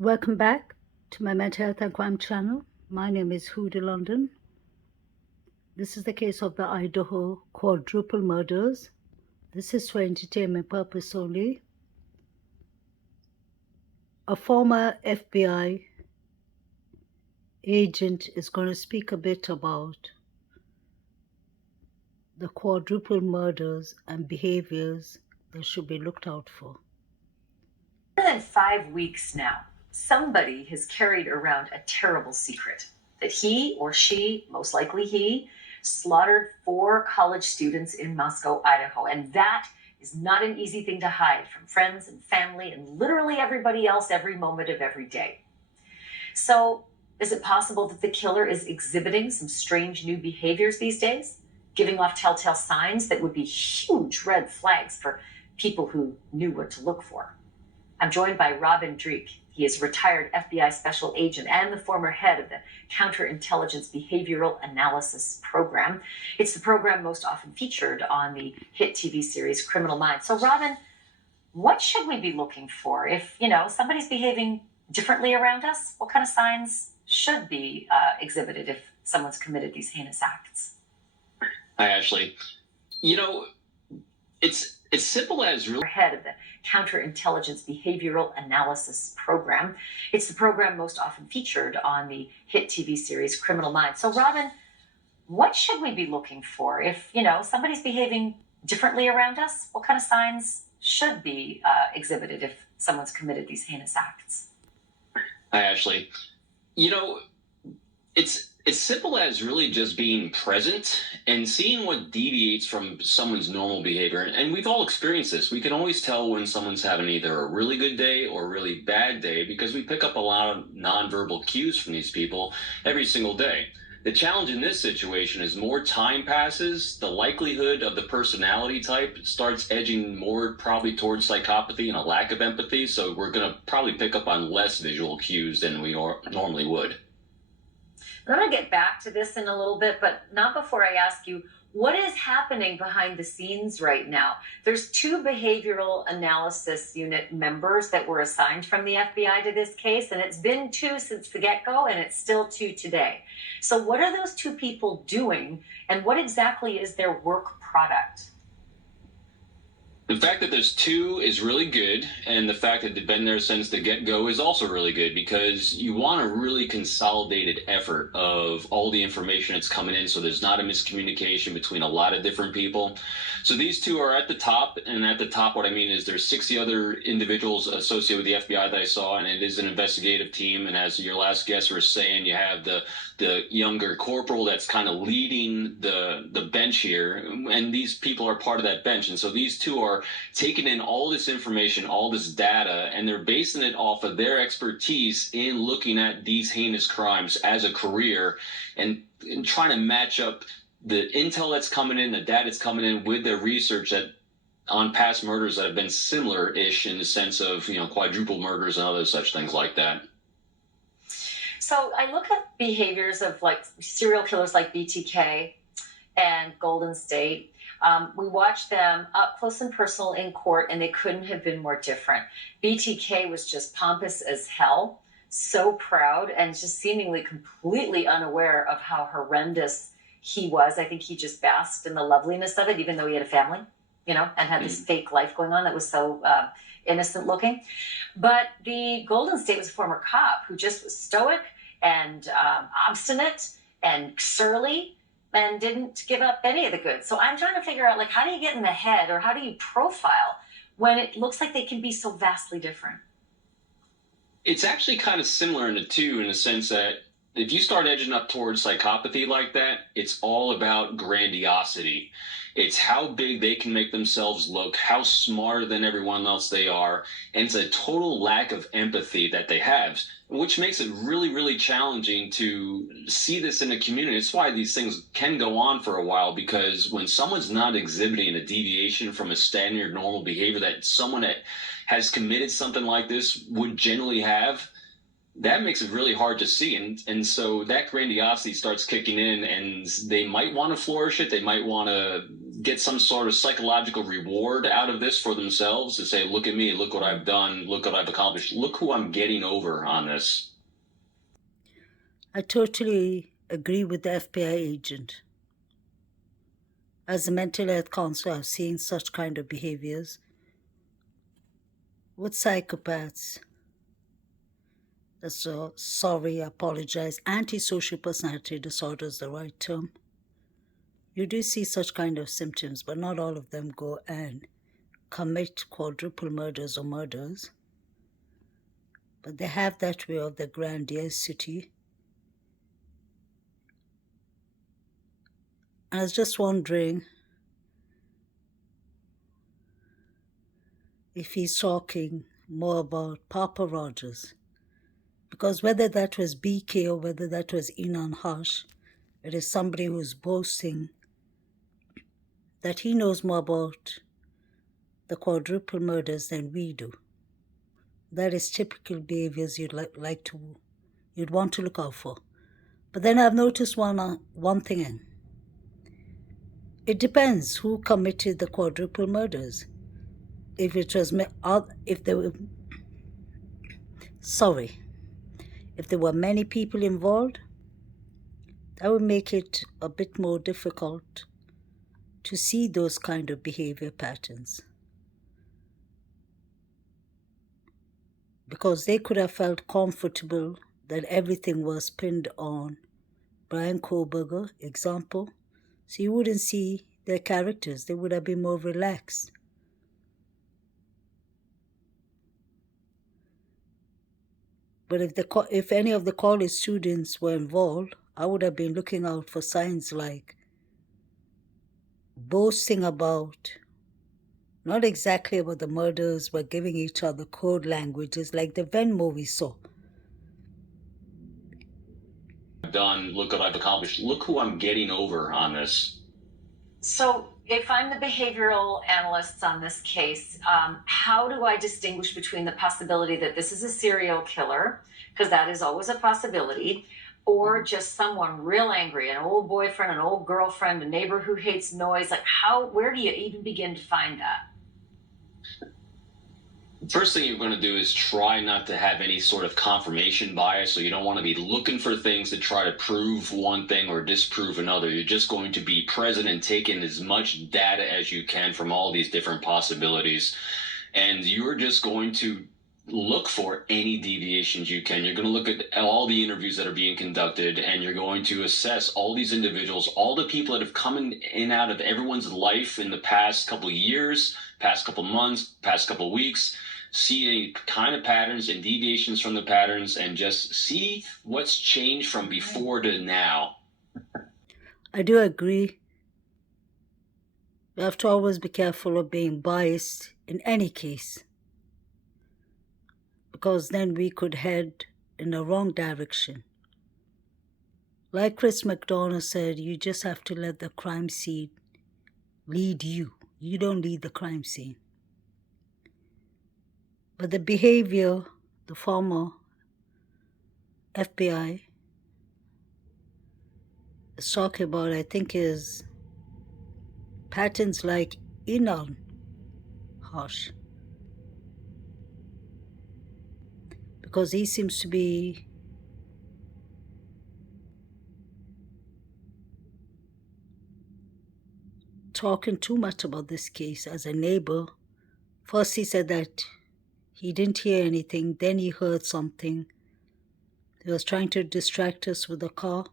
Welcome back to my Mental Health and Crime channel. My name is Huda London. This is the case of the Idaho quadruple murders. This is for entertainment purpose only. A former FBI agent is going to speak a bit about the quadruple murders and behaviors that should be looked out for. More than 5 weeks now, somebody has carried around a terrible secret that he or she, most likely he, slaughtered 4 college students in Moscow, Idaho. And that is not an easy thing to hide from friends and family and literally everybody else every moment of every day. So is it possible that the killer is exhibiting some strange new behaviors these days, giving off telltale signs that would be huge red flags for people who knew what to look for? I'm joined by Robin Dreek. He is a retired FBI special agent and the former head of the Counterintelligence Behavioral Analysis Program. It's the program most often featured on the hit TV series Criminal Minds. So Robin, what should we be looking for if, somebody's behaving differently around us? What kind of signs should be exhibited if someone's committed these heinous acts? Hi, Ashley. It's as simple as really head of the Counterintelligence Behavioral Analysis Program. It's the program most often featured on the hit TV series Criminal Minds. So Robin, what should we be looking for if, somebody's behaving differently around us? What kind of signs should be exhibited if someone's committed these heinous acts? Hi, Ashley. It's as simple as really just being present and seeing what deviates from someone's normal behavior. And we've all experienced this. We can always tell when someone's having either a really good day or a really bad day because we pick up a lot of nonverbal cues from these people every single day. The challenge in this situation is more time passes, the likelihood of the personality type starts edging more probably towards psychopathy and a lack of empathy. So we're going to probably pick up on less visual cues than we normally would. I'm going to get back to this in a little bit, but not before I ask you, what is happening behind the scenes right now? There's 2 behavioral analysis unit members that were assigned from the FBI to this case, and it's been 2 since the get-go, and it's still 2 today. So what are those 2 people doing, and what exactly is their work product? The fact that there's 2 is really good, and the fact that they've been there since the get-go is also really good because you want a really consolidated effort of all the information that's coming in so there's not a miscommunication between a lot of different people. So these 2 are at the top, and at the top what I mean is there's 60 other individuals associated with the FBI that I saw, and it is an investigative team, and as your last guest was saying, you have the younger corporal that's kind of leading the bench here, and these people are part of that bench. And so these 2 are taking in all this information, all this data, and they're basing it off of their expertise in looking at these heinous crimes as a career and trying to match up the intel that's coming in, the data that's coming in with their research that on past murders that have been similar-ish in the sense of, quadruple murders and other such things like that. So I look at behaviors of like serial killers like BTK and Golden State. We watched them up close and personal in court, and they couldn't have been more different. BTK was just pompous as hell, so proud, and just seemingly completely unaware of how horrendous he was. I think he just basked in the loveliness of it, even though he had a family, and had this fake life going on that was so innocent looking. But the Golden State was a former cop who just was stoic and obstinate and surly and didn't give up any of the goods. So I'm trying to figure out, how do you get in the head, or how do you profile when it looks like they can be so vastly different? It's actually kind of similar in the 2 in the sense that if you start edging up towards psychopathy like that, it's all about grandiosity. It's how big they can make themselves look, how smarter than everyone else they are, and it's a total lack of empathy that they have, which makes it really, really challenging to see this in the community. It's why these things can go on for a while, because when someone's not exhibiting a deviation from a standard normal behavior that someone that has committed something like this would generally have, that makes it really hard to see. And so that grandiosity starts kicking in, and they might want to flourish it. They might want to get some sort of psychological reward out of this for themselves to say, look at me, look what I've done, look what I've accomplished, look who I'm getting over on this. I totally agree with the FBI agent. As a mental health counselor, I've seen such kind of behaviors with psychopaths. Sorry, I apologize. Antisocial personality disorder is the right term. You do see such kind of symptoms, but not all of them go and commit quadruple murders or murders. But they have that way of the grandiosity. I was just wondering if he's talking more about Papa Rogers. Because whether that was BK or whether that was Inan Hush, it is somebody who's boasting that he knows more about the quadruple murders than we do. That is typical behaviors you'd want to look out for. But then I've noticed one thing. It depends who committed the quadruple murders. If there were many people involved, that would make it a bit more difficult to see those kind of behavior patterns. Because they could have felt comfortable that everything was pinned on Brian Kohlberger, example. So you wouldn't see their characters. They would have been more relaxed. But if any of the college students were involved, I would have been looking out for signs like boasting about, not exactly about the murders, but giving each other code languages like the Venmo we saw. I've done, look what I've accomplished, look who I'm getting over on this. So if I'm the behavioral analyst on this case, how do I distinguish between the possibility that this is a serial killer, because that is always a possibility, or just someone real angry, an old boyfriend, an old girlfriend, a neighbor who hates noise? Like, where do you even begin to find that? First thing you're going to do is try not to have any sort of confirmation bias. So you don't want to be looking for things to try to prove one thing or disprove another. You're just going to be present and take in as much data as you can from all these different possibilities. And you're just going to look for any deviations you can. You're going to look at all the interviews that are being conducted, and you're going to assess all these individuals, all the people that have come in and out of everyone's life in the past couple of years, past couple of months, past couple of weeks, see any kind of patterns and deviations from the patterns, and just see what's changed from before to now. I do agree. We have to always be careful of being biased in any case, because then we could head in the wrong direction. Like Chris McDonough said, you just have to let the crime scene lead you. You don't lead the crime scene. But the behavior, the former FBI is talking about, I think, is patterns like Inan Hush. Because he seems to be talking too much about this case as a neighbor. First he said that he didn't hear anything, then he heard something. He was trying to distract us with the car.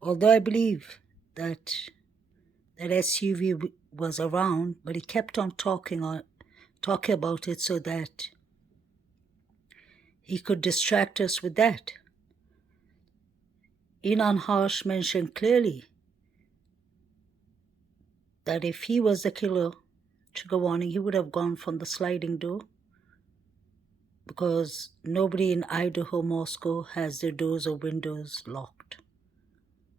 Although I believe that SUV was around, but he kept on talking about it so that he could distract us with that. Inan Harsh mentioned clearly that if he was the killer, trigger warning, he would have gone from the sliding door, because nobody in Idaho, Moscow has their doors or windows locked.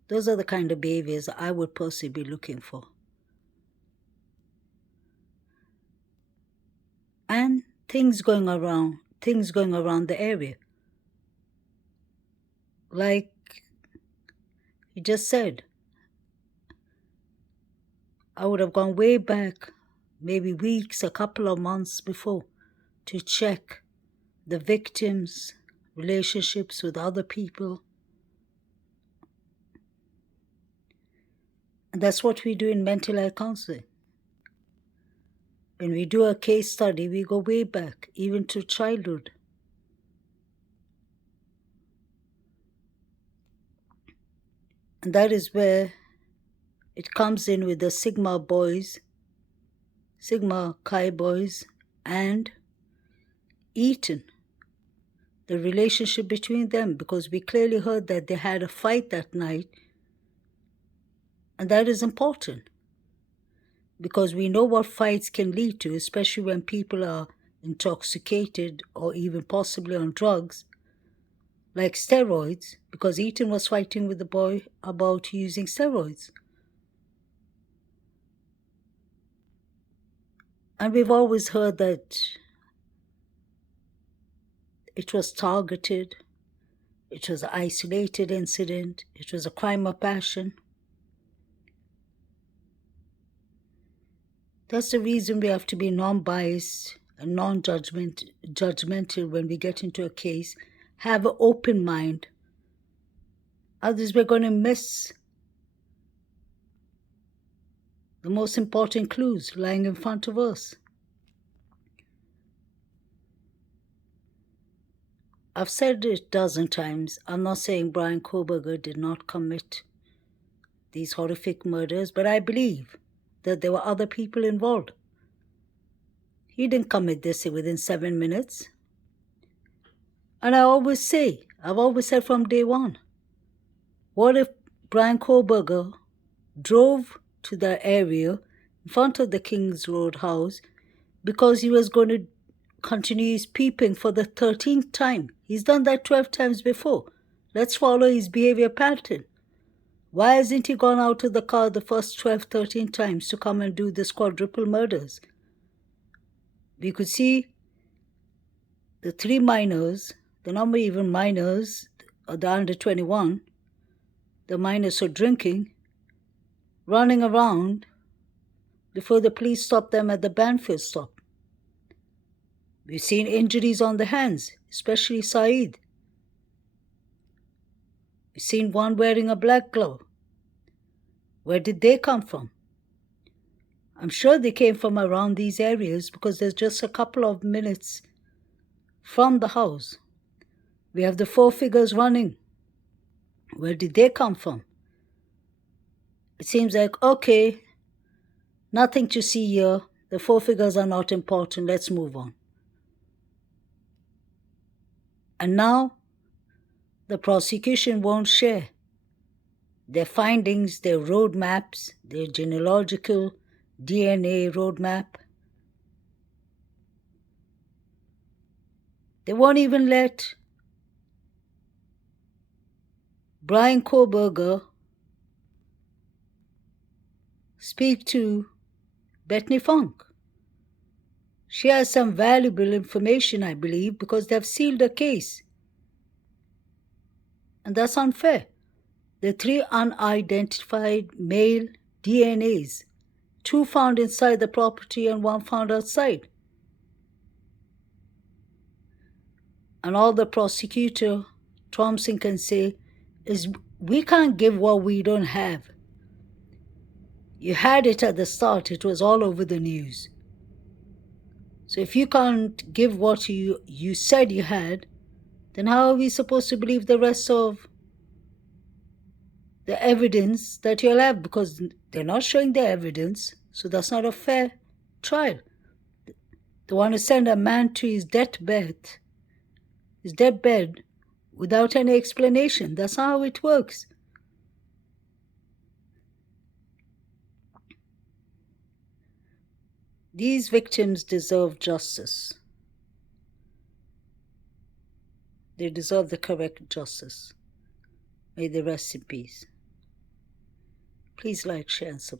Those are the kind of behaviors I would personally be looking for. And things going around the area. Like he just said, I would have gone way back, maybe weeks, a couple of months before, to check the victims' relationships with other people. And that's what we do in mental health counseling. When we do a case study, we go way back, even to childhood. And that is where it comes in with the Sigma Chi boys, and Eaton, the relationship between them, because we clearly heard that they had a fight that night. And that is important, because we know what fights can lead to, especially when people are intoxicated or even possibly on drugs, like steroids, because Eaton was fighting with the boy about using steroids. And we've always heard that it was targeted, it was an isolated incident, it was a crime of passion. That's the reason we have to be non-biased and non-judgmental when we get into a case. Have an open mind. Otherwise, we're going to miss the most important clues lying in front of us. I've said it a dozen times. I'm not saying Brian Koberger did not commit these horrific murders, but I believe that there were other people involved. He didn't commit this within 7 minutes. And I've always said from day one, what if Brian Koberger drove to that area in front of the King's Road house because he was going to continue his peeping for the 13th time? He's done that 12 times before. Let's follow his behavior pattern. Why hasn't he gone out of the car the first 12, 13 times to come and do this quadruple murders? We could see the 3 minors, the number even minors, the under 21, the minors who are drinking, running around before the police stopped them at the Banfield stop. We've seen injuries on the hands, especially Saeed. We've seen one wearing a black glove. Where did they come from? I'm sure they came from around these areas, because there's just a couple of minutes from the house. We have the 4 figures running. Where did they come from? It seems like, okay, nothing to see here. The 4 figures are not important. Let's move on. And now, the prosecution won't share their findings, their roadmaps, their genealogical DNA roadmap. They won't even let Brian Koberger speak to Bethany Funk. She has some valuable information, I believe, because they've sealed the case. And that's unfair. The 3 unidentified male DNAs, 2 found inside the property and 1 found outside. And all the prosecutor, Thompson, can say is, we can't give what we don't have. You had it at the start. It was all over the news. So if you can't give what you said you had, then how are we supposed to believe the rest of the evidence that you'll have? Because they're not showing the evidence, so that's not a fair trial. They want to send a man to his deathbed without any explanation. That's not how it works. These victims deserve justice. They deserve the correct justice. May they rest in peace. Please like, share, and subscribe.